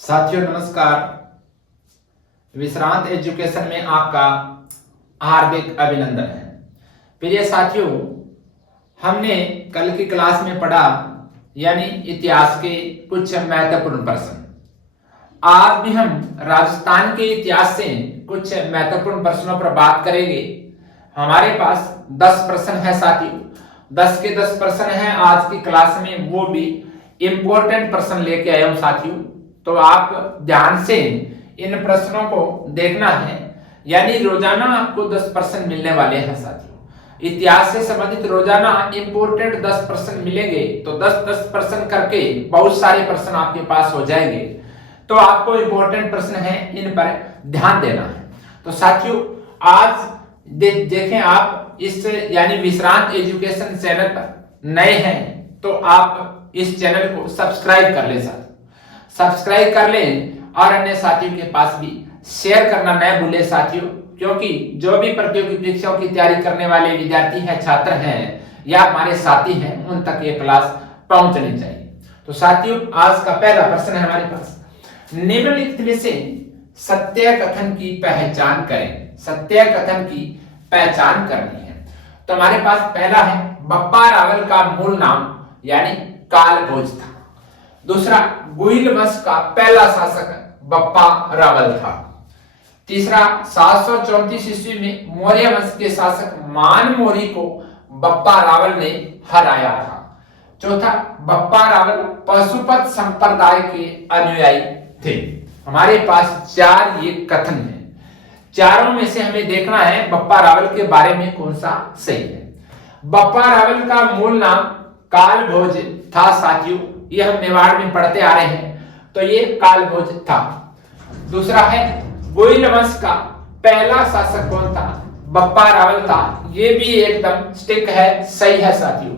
साथियों नमस्कार। विश्रांत एजुकेशन में आपका हार्दिक अभिनंदन है। प्रिय साथियों, हमने कल की क्लास में पढ़ा यानी इतिहास के कुछ महत्वपूर्ण प्रश्न। आज भी हम राजस्थान के इतिहास से कुछ महत्वपूर्ण प्रश्नों पर बात करेंगे। हमारे पास 10 प्रश्न है साथियों, 10 के 10 प्रश्न हैं आज की क्लास में, वो भी इंपॉर्टेंट प्रश्न लेके आए हूं साथियों। तो आप ध्यान से इन प्रश्नों को देखना है, यानी रोजाना आपको 10 प्रश्न मिलने वाले हैं साथियों। इतिहास से संबंधित रोजाना इंपॉर्टेंट 10 प्रश्न मिलेंगे, तो 10-10 प्रश्न करके बहुत सारे प्रश्न आपके पास हो जाएंगे। तो आपको इंपॉर्टेंट प्रश्न है, इन पर ध्यान देना है। तो साथियों आज देखें, आप इस यानी विश्रांत एजुकेशन चैनल पर नए हैं तो आप इस चैनल को सब्सक्राइब कर ले साथियों, सब्सक्राइब कर लें और अन्य साथियों के पास भी शेयर करना न भूले साथियों, क्योंकि जो भी प्रतियोगी परीक्षाओं की तैयारी करने वाले विद्यार्थी हैं, छात्र हैं या हमारे साथी हैं, उन तक ये क्लास पहुंचनी चाहिए। तो साथियों आज का पहला प्रश्न है हमारे पास, निम्नलिखित में से सत्य कथन की पहचान करें। सत्य कथन की पहचान करनी है। तो हमारे पास पहला है, बप्पा रावल का मूल नाम यानी कालभोज था। दूसरा, गुइल वंश का पहला शासक बप्पा रावल था। तीसरा, 734 ईस्वी में मौर्य वंश के शासक मान मोरी को बप्पा रावल ने हराया था। चौथा, बप्पा रावल पशुपत संप्रदाय के अनुयायी थे। हमारे पास 4 ये कथन है, चारों में से हमें देखना है बप्पा रावल के बारे में कौन सा सही है। बप्पा रावल का मूल नाम कालभोज था साथियों, ये हम मेवाड़ में पढ़ते आ रहे हैं, तो ये कालभोज था। दूसरा है, गुइल वंश का पहला शासक कौन था? बप्पा रावल था। ये भी एकदम स्टिक है, सही है साथियों।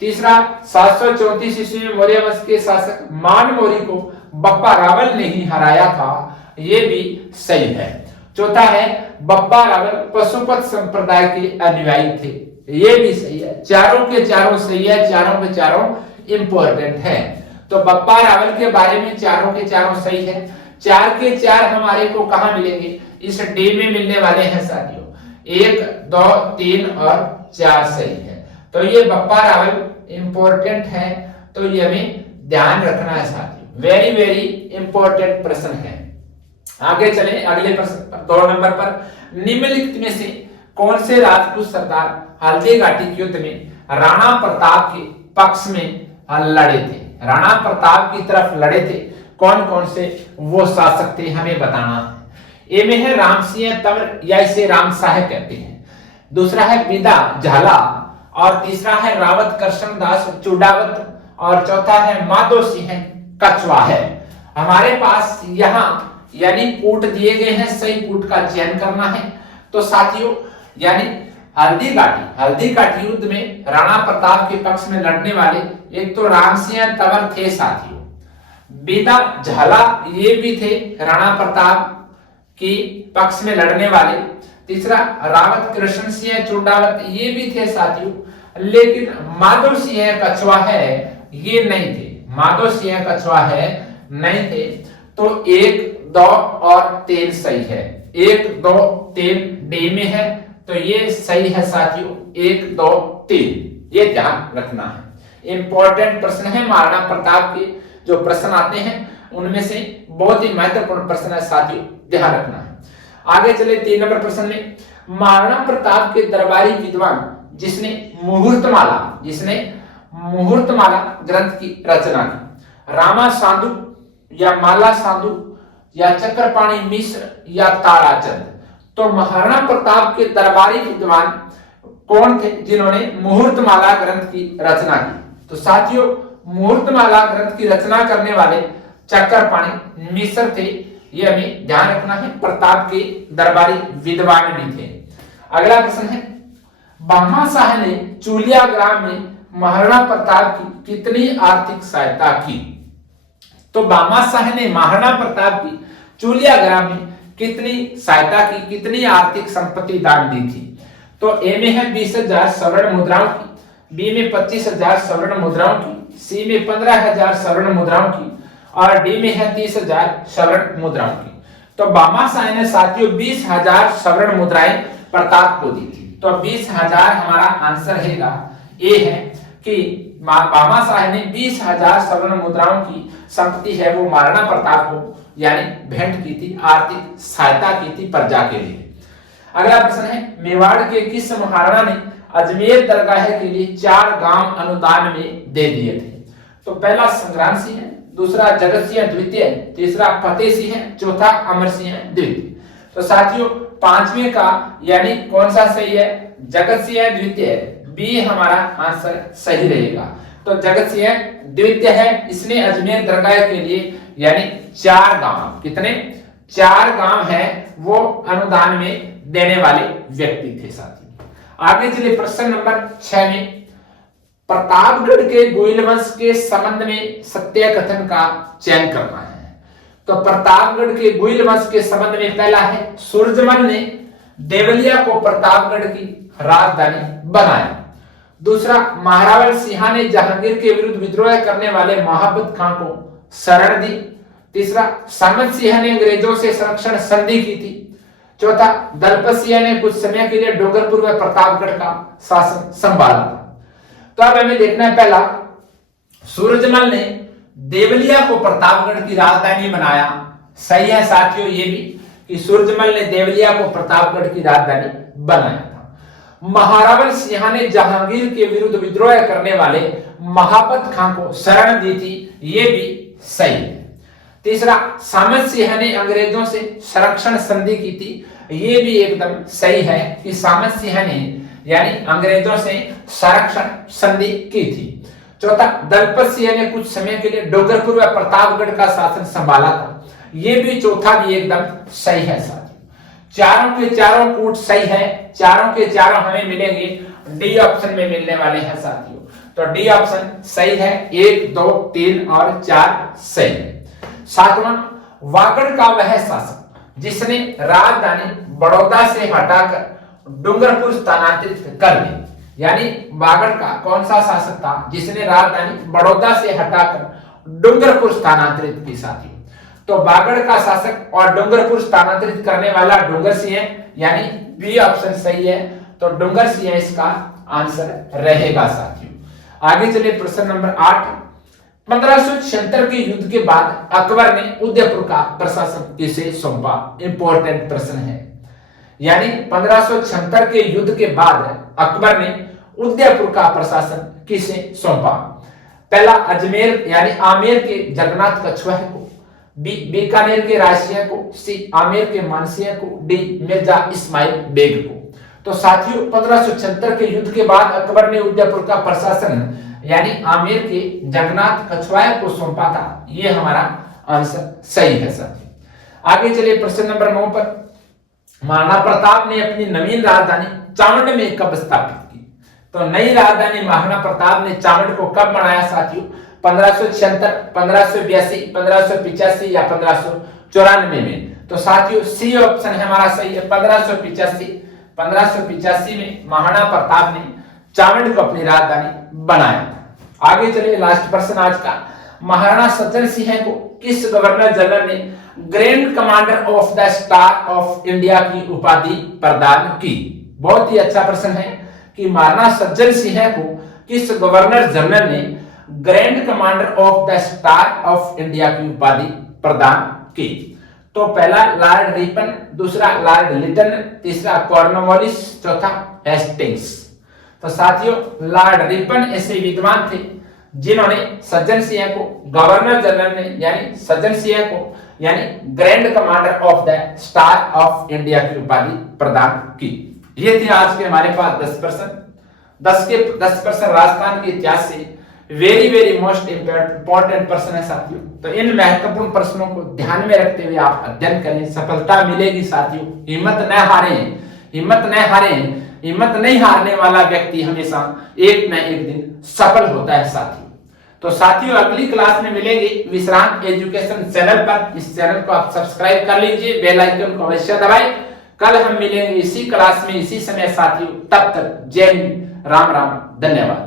तीसरा, 734 ईस्वी में मौर्य वंश के शासक मान मोरी को बप्पा रावल ने ही हराया था, ये भी सही है। चौथा है, बप्पा रावल पशुपत संप्रदाय के अनुयायी थे, ये भी सही है। चारों के चारों सही है, चारों के चारों इंपॉर्टेंट है। तो बप्पा रावल के बारे में चारों के चारों सही है। 4 के 4 हमारे को कहां मिलेंगे? इस डे में मिलने वाले हैं साथियों। 1, 2, 3 और 4 सही है। तो ये बप्पा रावल इंपॉर्टेंट है, तो ये हमें ध्यान रखना है साथियों। वेरी वेरी इंपॉर्टेंट प्रश्न है। आगे चले अगले प्रश्न 2 नंबर पर, निम्नलिखित में से कौन से राजपूत सरदार हल्दी घाटी के युद्ध में राणा प्रताप के पक्ष में लड़े थे? राणा प्रताप की तरफ लड़े थे। कौन कौन से वो शासक थे हमें बताना है। ए में है राम सिंह तंवर या इसे राम साहेब कहते हैं। दूसरा है बिदा झाला और तीसरा है रावत कृष्णदास चुडावत और चौथा है माधो सिंह कछवा है। हमारे पास यहाँ यानी कूट दिए गए हैं, सही कूट का चयन करना है। तो साथियों यानी हल्दी घाटी युद्ध में राणा प्रताप के पक्ष में लड़ने वाले एक तो राम सिंह तंवर थे साथियों, बिदा झाला ये भी थे राणा प्रताप के पक्ष में लड़ने वाले। तीसरा रावत कृष्ण सिंह चुडावत ये भी थे साथियों, लेकिन माधो सिंह कछवा है ये नहीं थे। माधो सिंह कछवा है नहीं थे। तो 1, 2 और 3 सही है। 1, 2, 3 डी में है, तो ये सही है साथियों। 1, 2, 3 ये ध्यान रखना है। इंपॉर्टेंट प्रश्न है, महाराणा प्रताप के जो प्रश्न आते हैं उनमें से बहुत ही महत्वपूर्ण प्रश्न है साथियों, ध्यान रखना है। आगे चले 3 नंबर प्रश्न में, महाराणा प्रताप के दरबारी विद्वान जिसने मुहूर्तमाला ग्रंथ की रचना की, रामा साधु या माला साधु या चक्रपाणी मिश्र या ताराचंद। तो महाराणा प्रताप के दरबारी विद्वान कौन थे जिन्होंने मुहूर्तमाला ग्रंथ की रचना की? तो साथियों मुहूर्तमाला ग्रंथ की रचना करने वाले चक्रपाणी मिश्र थे, ये हमें ध्यान रखना है। प्रताप के दरबारी विद्वान भी थे। अगला प्रश्न है, बामा शाह ने चूलिया ग्राम में महाराणा प्रताप की कितनी आर्थिक सहायता की? तो बामा शाह ने महाराणा प्रताप की चूलिया ग्राम में कितनी सहायता की, कितनी आर्थिक संपत्ति दान दी थी? तो ए में है 20,000 स्वर्ण मुद्राओं की, बी में 25,000 स्वर्ण मुद्राओं की, सी में 15,000 स्वर्ण मुद्राओं की और डी में है 30,000 स्वर्ण मुद्राओं की। तो भामाशाह ने साथियों 20,000 स्वर्ण मुद्राएं प्रताप को दी थी। तो 20,000 हमारा आंसर रहेगा ए है कि भामाशाह ने 20,000 स्वर्ण मुद्राओं की संपत्ति है वो महाराणा प्रताप को यानी भेंट की थी, आर्थिक सहायता की थी प्रजा के लिए। अगला प्रश्न है मेवाड़ के किस महाराणा ने अजमेर दरगाह के लिए 4 गांव अनुदान में दे दिए थे? तो पहला संग्राम सिंह है, दूसरा जगत सिंह द्वितीय, तीसरा फतेह सिंह है, चौथा अमर सिंह द्वितीय। तो साथियों पांचवें का यानी कौन सा सही है? जगत सिंह द्वितीय, बी हमारा आंसर सही रहेगा। तो जगत सिंह द्वितीय है, इसने अजमेर दरगाह के लिए यानी 4 गांव, कितने 4 गांव है वो अनुदान में देने वाले व्यक्ति थे साथियों। आगे चलिए प्रश्न नंबर 6 में प्रतापगढ़ के गोयल वंश के संबंध में सत्य कथन का चयन करना है। तो प्रतापगढ़ के गोयल वंश के संबंध में पहला है सूरजमल ने देवलिया को प्रतापगढ़ की राजधानी बनाया। दूसरा महारावल सिंह ने जहांगीर के विरुद्ध विद्रोह करने वाले महाबत खां को शरण दी। तीसरा सामंत सिंह ने अंग्रेजों से संरक्षण संधि की थी। चौथा दलपत सिंह ने कुछ समय के लिए डूंगरपुर व प्रतापगढ़ का शासन संभाला था। तो अब हमें देखना है पहला सूरजमल ने देवलिया को प्रतापगढ़ की राजधानी बनाया, सही है साथियों ये भी कि सूरजमल ने देवलिया को प्रतापगढ़ की राजधानी बनाया था। महारावल सिंह ने जहांगीर के विरुद्ध विद्रोह करने वाले महाबत खां को शरण दी थी, ये भी सही है। तीसरा सामंत सिंह ने अंग्रेजों से संरक्षण संधि की थी, ये भी एकदम सही है कि सामंत सिंह ने यानी अंग्रेजों से संरक्षण संधि की थी। चौथा दलपत सिंह ने कुछ समय के लिए डूंगरपुर व प्रतापगढ़ का शासन संभाला था, ये भी चौथा भी एकदम सही है साथियों। चारों के चारों कूट सही है, चारों के चारों हमें मिलेंगे डी ऑप्शन में मिलने वाले हैं साथियों। तो डी ऑप्शन सही है, 1, 2, 3 और 4 सही है। सातवां वागड़ का वह शासक जिसने राजधानी बड़ौदा से हटाकर डूंगरपुर स्थानांतरित कर दी, यानी वागड़ का कौन सा शासक था जिसने राजधानी बड़ौदा से हटाकर डूंगरपुर स्थानांतरित की साथियों? तो वागड़ का शासक और डूंगरपुर स्थानांतरित करने वाला डूंगर सिंह यानी बी ऑप्शन सही है। तो डूंगर सिंह इसका आंसर रहेगा साथियों। आगे चलिए प्रश्न नंबर 8 1576 के युद्ध के बाद अकबर ने उदयपुर का प्रशासन किसे सौंपा? इंपॉर्टेंट प्रश्न है। यानी 1576 के युद्ध के बाद अकबर ने उदयपुर का प्रशासन किसे सौंपा? पहला अजमेर यानी आमेर के जगन्नाथ कछुआ को, बी बीकानेर के राजसिंह को, सी आमेर के मानसिंह को, डी मिर्जा इस्माइल बेग को। तो साथियों 1576 के युद्ध के बाद अकबर ने उदयपुर का प्रशासन यानी आमेर के जगन्नाथ कछुआ को सौंपा था, ये हमारा आंसर सही है साथियों। आगे चलिए प्रश्न नंबर 9 पर महाराणा प्रताप ने अपनी नवीन राजधानी चावंड में कब स्थापित की? तो नई राजधानी महाराणा प्रताप ने चावंड को कब बनाया साथियों? 1576, 1582, 1585 या 1594 में। तो साथियों सी ऑप्शन है हमारा सही है, 1585। 1585 में महाराणा प्रताप ने चावंड को अपनी राजधानी बनाया। आगे चलिए लास्ट प्रश्न आज का, महाराणा सज्जन सिंह को किस गवर्नर जनरल ने grand commander of the star of India की उपाधि प्रदान की? बहुत ही अच्छा प्रश्न है कि महाराणा सज्जन सिंह को किस गवर्नर जनरल ने grand commander of the star of India की उपाधि प्रदान की? तो पहला लॉर्ड रिपन, दूसरा लॉर्ड लिटन, तीसरा कॉर्नवालिस, चौथा हेस्टिंग्स। तो साथियों लॉर्ड रिपन ऐसे विद्वान थे जिन्होंने सज्जन सिंह को गवर्नर जनरल ने यानी सज्जन सिंह को यानी grand commander of the star of India की उपाधि प्रदान की। ये थे आज के हमारे पास 10 प्रश्न राजस्थान के इतिहास से वेरी वेरी मोस्ट इंपॉर्टेंट प्रश्न है साथियों। तो इन महत्वपूर्ण प्रश्नों को ध्यान में रखते हुए आप अध्ययन करें, सफलता मिलेगी साथियों। हिम्मत न हारें, हिम्मत न हारें। हिम्मत नहीं हारने वाला व्यक्ति हमेशा एक न एक दिन सफल होता है साथियों। तो साथियों अगली क्लास में मिलेंगे विश्रांत एजुकेशन चैनल पर। इस चैनल को आप सब्सक्राइब कर लीजिए, बेल आइकन को अवश्य दबाएं। कल हम मिलेंगे इसी क्लास में इसी समय साथियों। तब तक जय हिंद, राम राम, धन्यवाद।